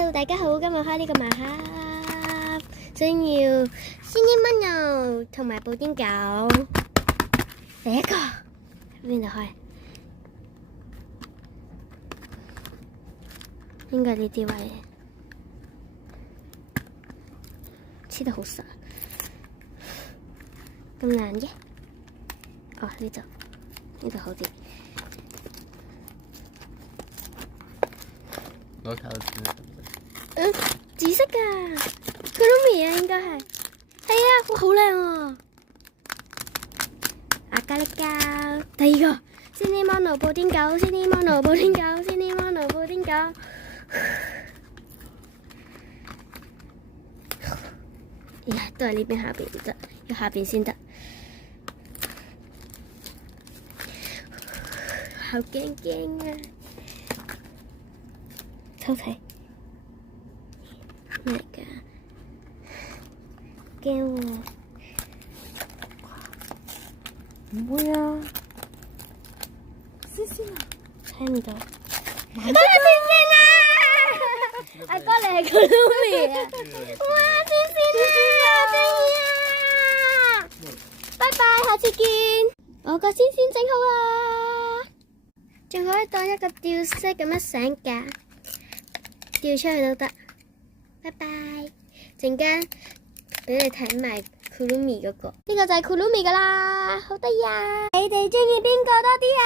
Hello， 大家好，今日開呢個盲盒，想要仙煙蚊油同埋布丁狗。第一個邊度開？應該呢啲位黐得好實，咁難嘅。哦，呢度好啲。攞卡紙。紫色噶 Kurumi 啊，應該係。係啊，好靚喎。阿加力膠，第二個仙尼摩奴布丁狗，仙尼摩奴布丁狗，仙尼摩奴布丁狗。呀，都係呢邊下邊唔得，要下邊先得。好驚驚啊！偷睇咩㗎？驚喎！唔會啊！先啊！睇唔到。啊！先啊！阿哥你係 Kurumi 啊！哇！先啊！拜拜，下次見。我個先整好啊！仲可以當一個吊飾咁樣上架。掉出去都得，拜拜！陣間俾你睇埋 Kurumi 嗰個，呢個就係 Kurumi 噶啦，好得意啊！你哋中意邊個多啲啊？